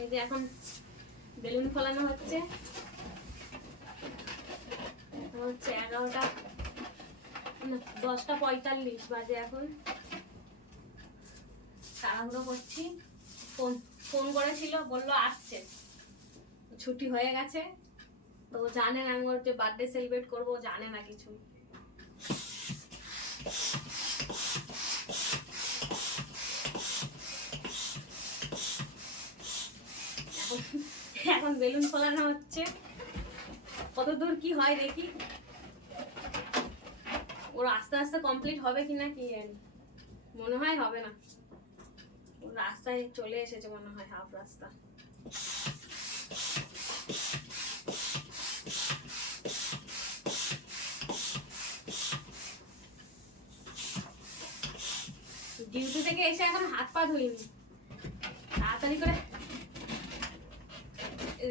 এই যে এখন বেলুন ফলানো হচ্ছে 11টা 10:45 বাজে এখন। তাড়াহুড়ো করছি। ফোন করেছিল, বললো আসছে, ছুটি হয়ে গেছে। তো জানে না আমি ওর যে বার্থডে সেলিব্রেট করবো, জানে না কিছু। এখন বেলুন ফলানো হচ্ছে, কত দূর কি হয় দেখি। ওর আস্তে আস্তে কমপ্লিট হবে কিনা কি জানি, মনে হয় হবে না। ওর রাস্তায় চলে এসেছে মনে হয়, হাফ রাস্তা। ডিউটি থেকে এসে এখন হাত পা ধুইনি, তাড়াতাড়ি করে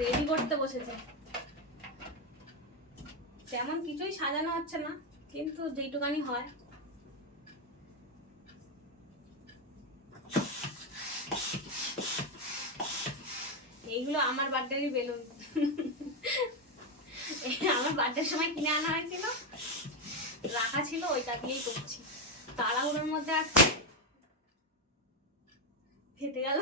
রেডি করতে বসেছে। তেমন কিছুই সাজানো হচ্ছে না, কিন্তু যেটুকানি হয়। এইগুলো আমার বার্থডেরই বেলুন। আমার বার্থডের সময় কিনে আনা হয়েছিল, রাখা ছিল, ওইটা দিয়েই করছি। তাড়াহুড়োর মধ্যে আর ফেটে গেল।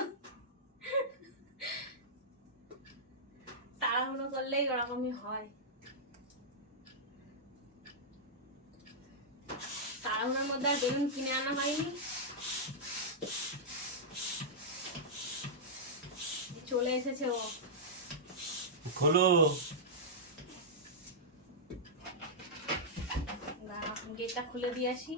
তাড়াহুড়ো করলেই ওরকমই হয়। তাড়াহুড়োর মধ্যে আর বেলুন কিনে আনা হয়নি। চলে এসেছে ও। খোলো। গেটটা খুলে দিয়ে আসি।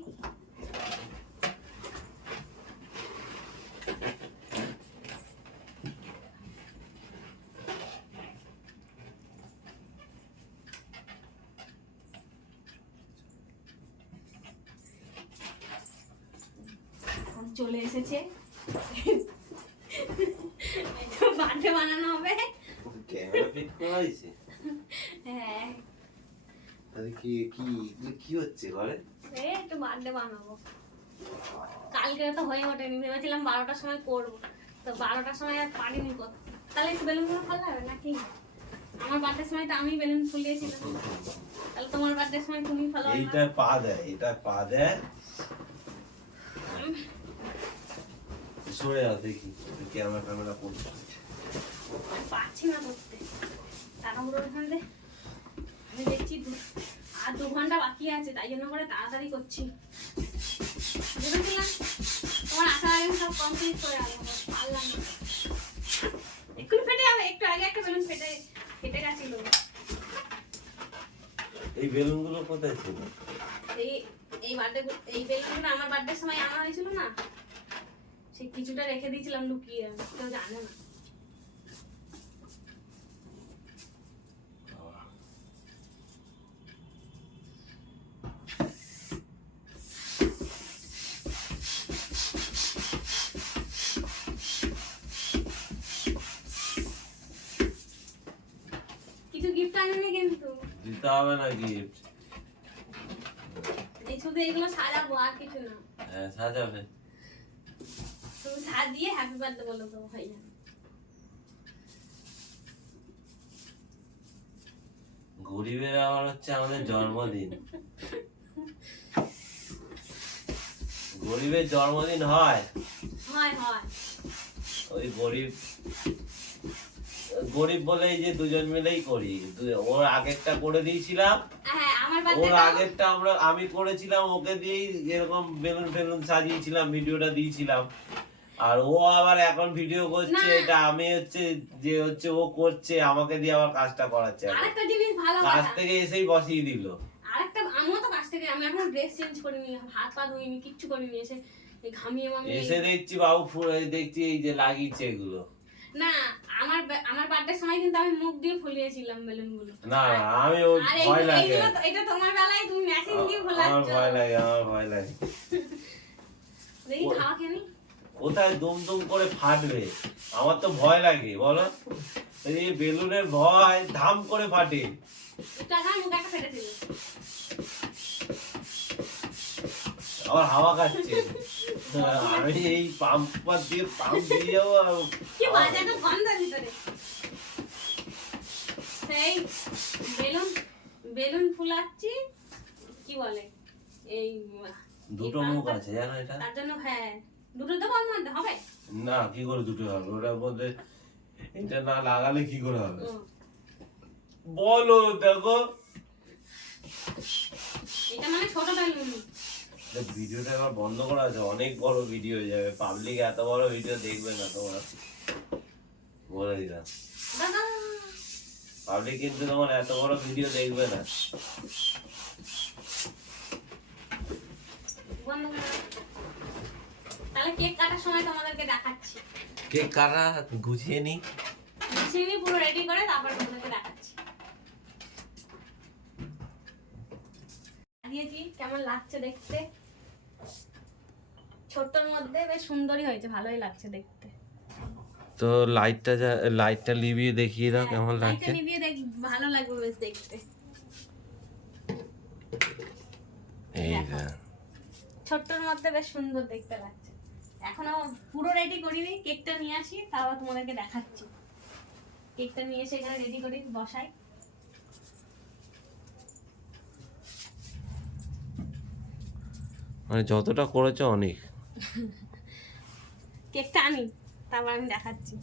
চলে এসেছে, বার্থডে বানানো হবে। ক্যামেরা ফিট করা হয়েছে? হ্যাঁ। আরে কি কি কি হচ্ছে ঘরে? এই একটু বার্থডে বানাবো। কালকে তো হয়ে ওঠেনি, ভেবেছিলাম 12টার সময় করবো, তো 12টার সময় আর পারিনি করতে। তাহলে একটু বেলুনগুলো ফেলা হবে নাকি? আমার বার্থডের সময় তো আমি বেলুন ফুলিয়েছিলাম, তাহলে তোমার বার্থডের সময় তুমি ফেলাও। এইটা পা দেয়, এটা পা দেয়। সরে যাও দেখি ক্যামেরা পড়ছে। আমি পারছি না করতে, তাড়াহুড়োর এখানে আমি দেখছি আর 2 ঘন্টা বাকি আছে, তাই জন্য করে তাড়াতাড়ি করছি। ভেবেছিলাম তোমার আসার আগে সব কমপ্লিট করে আনবো, পারলাম না। এক্ষুনি ফেটে যাবে, একটু আগে একটা বেলুন ফেটে গেছিল। এই বেলুনগুলো কোথায় ছিল? এই বার্থডে, এই বেলুনগুলো আমার বার্থডের সময় আনা হয়েছিল না, সে কিছুটা রেখে দিয়েছিলাম লুকিয়ে, কেউ জানে না। কিছু গিফট আনেনি কিন্তু। দিতে হবে না গিফট, এই শুধু এগুলো সাজাবো, আর কিছু না। হ্যাঁ সাজাবে। তুমি সাজিয়ে হ্যাপি বার্থডে বলো তো ভাইয়া। গরিবের আবার হচ্ছে আমাদের জন্মদিন। গরিবের জন্মদিন হয় হয় হয়। ওই গরিব বলেই যে দুজন মিলেই করি। ওর আগেরটা করে দিয়েছিলাম, হ্যাঁ আমার ওর বার্থডে আগেরটা আমি করেছিলাম, ওকে দিয়েই এরকম বেলুন সাজিয়েছিলাম, ভিডিওটা দিয়েছিলাম। আর ও আবার এখন ভিডিও করছে, এটা আমি হচ্ছে ও করছে, আমাকে দিয়ে আবার কাজটা করাচ্ছে। আরেকটা জিনিস ভালো কাজ কথা, থেকে এসেই বসিয়ে দিল। আরেকটা আমিও তো কাজ থেকে, আমি এখন ড্রেস চেঞ্জ করিনি, হাত পা ধুইনি, কিচ্ছু করিনি, এসে এই ঘামিয়ে এসে দেখছি বাবু দেখছি এই যে লাগিয়েছে এগুলো। না আমার বার্থডে সময় কিন্তু আমি মুখ দিয়ে ফুলিয়েছিলাম বেলুনগুলো। না আমি ওর ভয় লাগে, এটা তোমার বেলায় তুমি মেশিন দিয়ে ফুলাচ্ছো। আমার ভয় লাগে। দেখি খাওয়া খেয়ে নি। কোথায় দুম করে ফাটবে, আমার তো ভয় লাগে বলো। এই বেলুনের ভয়, ধাম করে ফাটে। টাকা মুখ একটা ফেটেছিল। আবার হাওয়া খাচ্ছে। আমি এই পাম্প দিয়ে যাবো কি বাজে একটা গন্ধ ভিতরে। সেই বেলুন বেলুন ফুলাচ্ছি, কি বলে এই দুটো মুখ আছে জানো এটা? তার জন্য হ্যাঁ দুটো দেবো ওর মধ্যে হবে না, কি করে দুটো হবে? ওটার মধ্যে এটা না লাগালে কি করে হবে বলো? দেখো এটা মানে ছোট বেলুন। ভিডিওটা এবার বন্ধ করা আছে, অনেক বড় ভিডিও হয়ে যাবে, পাবলিক এত বড় ভিডিও দেখবে না তোমরা, বলে দিলাম। দাদা পাবলিক কিন্তু তোমার এত বড় ভিডিও দেখবে না। বন্ধ করে দাও। তাহলে কেক কাটার সময় তোমাদেরকে দেখাচ্ছি। কেক কাটা গুছিয়ে নি, চিনি পুরো রেডি করে তারপর তোমাদেরকে দেখাচ্ছি। দিয়েছি কেমন লাগছে দেখতে, ছোট্টর মধ্যে বেশ সুন্দরই হয়েছে, ভালোই লাগছে দেখতে। তো লাইটটা লিভিয়ে দেখিয়ে দাও কেমন লাইটটা লাগছে। নিভিয়ে দেখ, ভালো লাগবে বেশ দেখতে। এই যে ছোট্টর মধ্যে বেশ সুন্দর দেখতে লাগছে। এখনো পুরো রেডি করিনি, কেকটা নিয়ে আসি তারপর তোমাদেরকে দেখাচ্ছি। কেকটা নিয়ে এসে এখানে রেডি করে বসাই। মানে যতটা করেছো অনেক। কেকটা আনি তারপর আমি দেখাচ্ছি।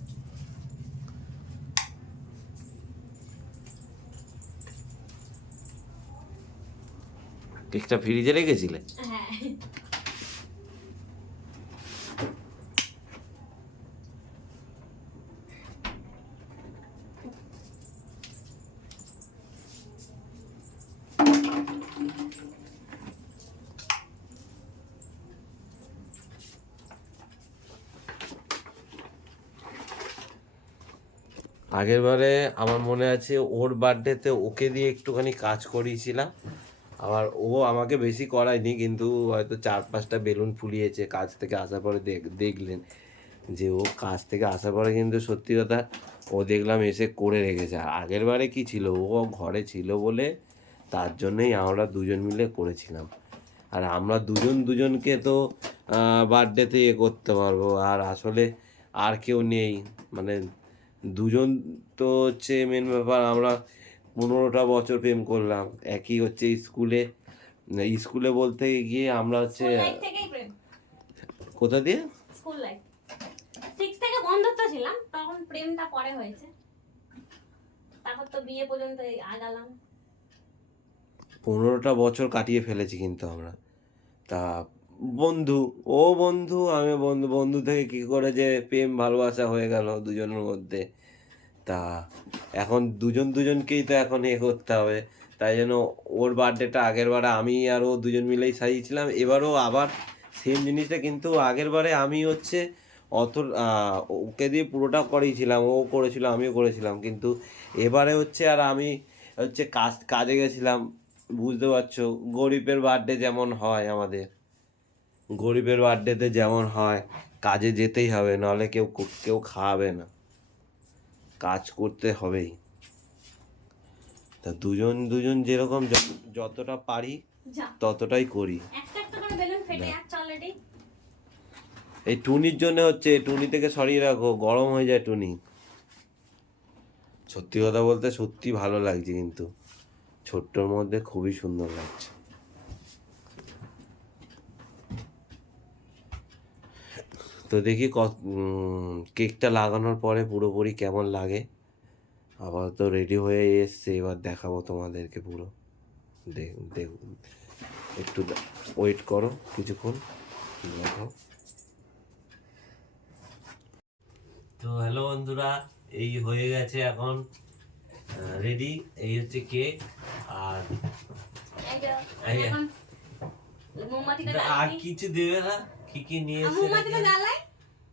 কেকটা ফ্রিজে রেখেছিলে? হ্যাঁ আগের বারে আমার মনে আছে ওর বার্থডেতে ওকে দিয়ে একটুখানি কাজ করিয়েছিলাম, আবার ও আমাকে বেশি করায়নি, কিন্তু হয়তো 4-5টা বেলুন ফুলিয়েছে কাজ থেকে আসার পরে। দেখলেন যে ও কাজ থেকে আসার পরে কিন্তু সত্যি কথা ও দেখলাম এসে করে রেখেছে। আর আগের বারে কি ছিল, ও ঘরে ছিল বলে তার জন্যই আমরা দুজন মিলে করেছিলাম। আর আমরা দুজনকে তো বার্থডেতে করতে পারবো, আর আসলে আর কেউ নেই, মানে দুজন তো হচ্ছে মেন ব্যাপার। আমরা 15টা বছর প্রেম করলাম একই হচ্ছে স্কুলে বলতে গিয়ে আমরা হচ্ছে কোথা দিয়ে স্কুল লাইফ 6 থেকে বন্ধুত্ব ছিলাম, তখন প্রেমটা পরে হয়েছে, তারপর তো বিয়ে পর্যন্ত আগালাম। 15টা বছর কাটিয়ে ফেলেছি কিন্তু আমরা। তা ও বন্ধু আমি বন্ধু থেকে কি করে যে প্রেম ভালোবাসা হয়ে গেল দুজনের মধ্যে। তা এখন দুজনকেই তো এখন করতে হবে। তাই জন্য ওর বার্থডেটা আগের বারে আমি আর ও দুজন মিলেই সাজিয়েছিলাম। এবারও আবার সেম জিনিসটা, কিন্তু আগের বারে আমি হচ্ছে ওকে দিয়ে পুরোটা করিয়েছিলাম, ও করেছিল আমিও করেছিলাম, কিন্তু এবারে হচ্ছে আর আমি হচ্ছে কাজে গেছিলাম। বুঝতে পারছো, গরিবের বার্থডে যেমন হয় আমাদের, গরিবের বার্থডেতে যেমন হয় কাজে যেতেই হবে, নাহলে কেউ খাওয়াবে না, কাজ করতে হবেই। তা দুজন যেরকম যতটা পারি ততটাই করি। এই টুনির জন্য হচ্ছে, টুনি থেকে সরিয়ে রাখো, গরম হয়ে যায় টুনি। সত্যি কথা বলতে সত্যি ভালো লাগছে, কিন্তু ছোট্টর মধ্যে খুবই সুন্দর লাগছে। তো দেখি কেকটা লাগানোর পরে পুরোপুরি কেমন লাগে। আবার তো রেডি হয়ে এসছে, এবার দেখাবো তোমাদেরকে পুরো। একটু ওয়েট করো কিছুক্ষণ, দেখো। তো হ্যালো বন্ধুরা, এই হয়ে গেছে এখন রেডি। এই হচ্ছে কেক, আর আর কিছু দেবে না? কি নিয়ে এসেছে?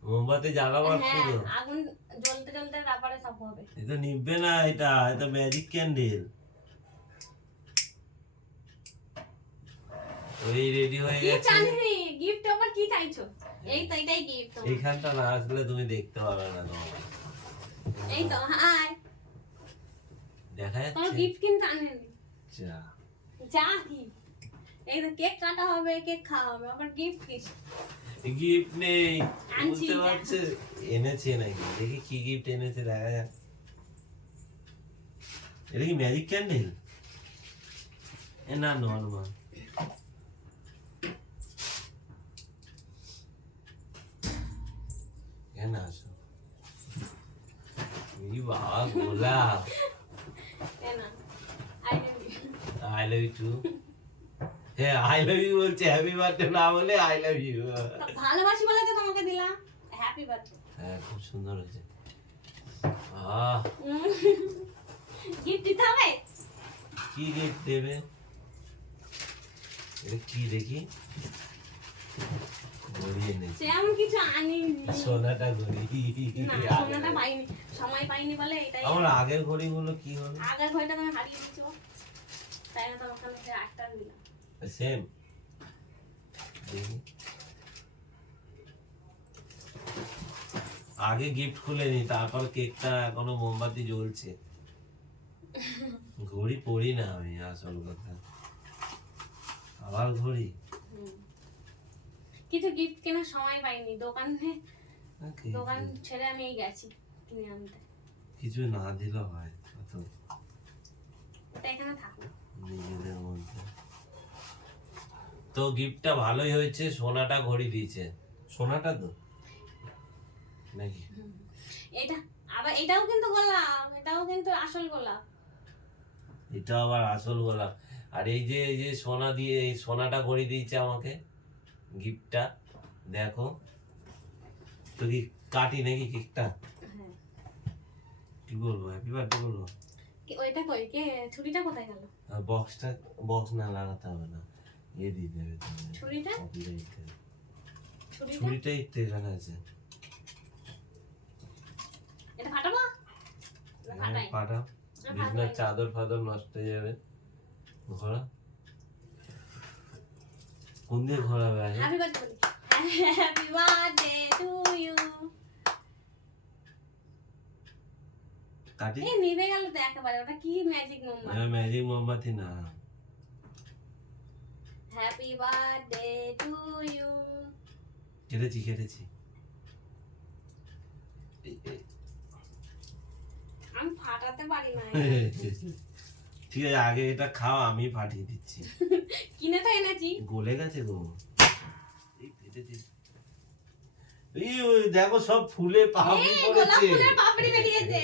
মোমবাতি জ্বালাবার পুরো আগুন জ্বলতে জ্বলতে তারপরে সব হবে। এটা নিভবে না, এটা ম্যাজিক ক্যান্ডেল। ওই রেডি হয়ে গেছে। গিফট আবার কি চাইছো? এই তো এটাই গিফট। এইখানটা না আসলে তুমি দেখতে পাবে না তোমার। এই তো হাই দেখা যাচ্ছে। কোনো গিফট কিনতে আনেনি। যা কি এই তো কেক কাটা হবে, কেক খাওয়া হবে, আবার গিফট কি? গিফট নেই আনছি, বুঝতে পারছে এনেছে নাকি দেখি কি গিফট এনেছে দেখা যাক এটা কি ম্যাজিক ক্যান্ডেল এ না নর্মাল কেন আসো এই বাবা গোলাপ এই না, I love you. I love you too হ্যাঁ আই লাভ ইউ বলছে হ্যাপি বার্থডে না বলে আই লাভ ইউ ভালোবাসি বলে তো তোমাকে দিলাম হ্যাপি বার্থডে। হ্যাঁ খুব সুন্দর হয়েছে আহ গিফট দিতে হবে? কি গিফট দেবে এটা কি দেখি ঘড়ি এনেছে সেরকম কিছু আনিনি। সোনাটা ঘড়ি না, সোনাটা পাইনি, সময় পাইনি বলে এটাই। আমার আগের ঘড়িগুলো কি হলো আগের ঘড়িটা তুমি হারিয়ে দিয়েছো, তাই না তোমাকে আমি আটটা দিলাম। সেম দেখি আগে গিফট খুলে নি তারপর কেকটা এখনো মোমবাতি জ্বলছে ঘড়ি পরি না আমি আসল কথা আবার ঘড়ি কিছু গিফট কেনার সময় পাইনি, দোকানে নাকি? দোকান ছেড়ে আমি এই গেছি কিনে আনতে। কিছু না দিলেও হয় কত ওটা এখানে থাকো। নিজেদের মধ্যে তো গিফটটা ভালোই হয়েছে সোনাটা ঘড়ি দিয়েছে সোনাটা তো নাকি এটা আবার এটাও কিন্তু গোলাপ, এটাও কিন্তু আসল গোলাপ। এটা আবার আসল গোলাপ আর এই যে সোনা দিয়ে এই সোনাটা ঘড়ি দিয়েছে আমাকে গিফটটা দেখো তো কি কাটি নাকি কেকটা হ্যাঁ, কি বলবো হ্যাপি বার্থডে বলবো ওইটা কই, কে ছুরিটা কোথায় গেল? বক্সটা বক্স না লাগাতে হবে না এ দিয়ে দেবে ছুরিটা? ছুরিটা ছুরিটা তো এখানে আছে এটা ফাটাবো? না, ফাটাই। পাটা বিছনার চাদর ফাদর নষ্ট হয়ে যাবে ঘোরা কোন দিয়ে ঘোরাবে আগে happy birthday, happy birthday to you. কাটি এই নিভে গেল তো একেবারে, ওটা কি ম্যাজিক মোমবাতি। ম্যাজিক মোমবাতি না হ্যাপি বার্থডে টু ইউ। কেটেছি আমি ফাটাতে পারি না। ঠিক আছে আগে এটা খাও আমি ফাটিয়ে দিচ্ছি কিনে তো এনেছি। গলে গেছে গো এই ফেটেছে এই ওই দেখো সব ফুলে পাপড়ি এই গোলাপ পড়েছে ফুলের পাপড়ি বেরিয়েছে।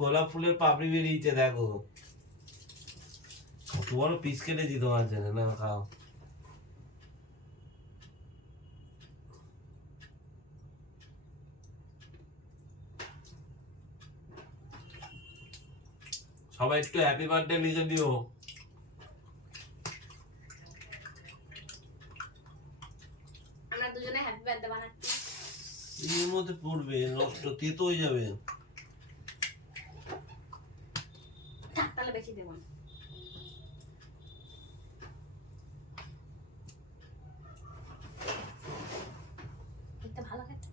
গোলাপ ফুলের পাপড়ি বেরিয়েছে দেখো কত বড় পিস কেটেছি তোমার জন্য না খাও সবাই একটু হ্যাপি বার্থডে লিখে দিও আমরা দুজনে হ্যাপি বার্থডে বানাচ্ছি। এর মধ্যে পড়বে নষ্ট তেতো হয়ে যাবে থাক, তাহলে বেশি দেবো না। এটা ভালো খেতে।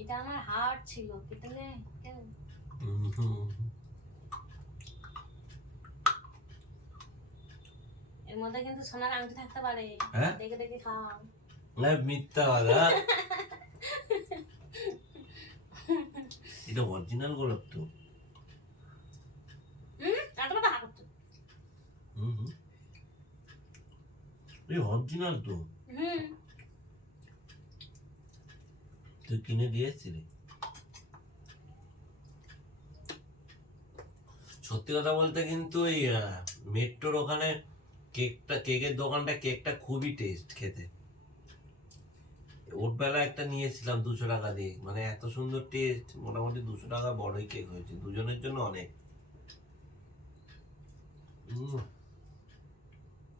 এটা আমার হার্ট ছিল, কেটে নে কেন? এর মধ্যে কিন্তু সোনার আংটি থাকতে পারে, হ্যাঁ? দেখে দেখে খাও। মিথ্যা কথা এটা অরিজিনাল গোলাপ তো এতটা হাত করছো। এই অরিজিনাল তো হুম, তুই কিনে দিয়েছিলি সত্যি কথা বলতে কিন্তু ওই মেট্রোর ওখানে কেকের দোকানটা কেকটা খুবই টেস্ট খেতে ওর বেলা একটা নিয়েছিলাম 200 টাকা দিয়ে মানে এত সুন্দর টেস্ট মোটামুটি 200 টাকা বড়ই কেক হয়েছে দুজনের জন্য অনেক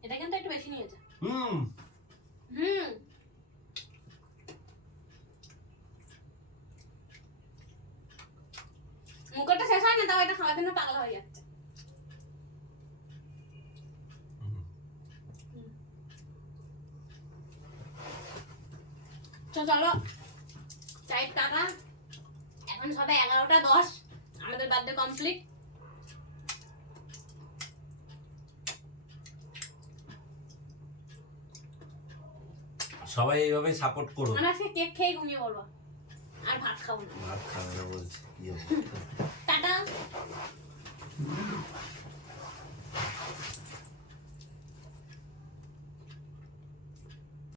এটা কিন্তু একটু বেশি নিয়েছে। হুম হুম, মুখটা শেষ হয় না, তাও এটা খাওয়ার জন্য পাগলা হয়ে যাচ্ছে। চলো চায়ের টাকা এখন সবে 11:10, আমাদের বার্থডে কমপ্লিট। সবাই এইভাবে সাপোর্ট করো। আমি আজকে কেক খেয়ে ঘুমিয়ে পড়বো আর ভাত খাবো না। ভাত খাবে না বলছে কি হবে? টাটা।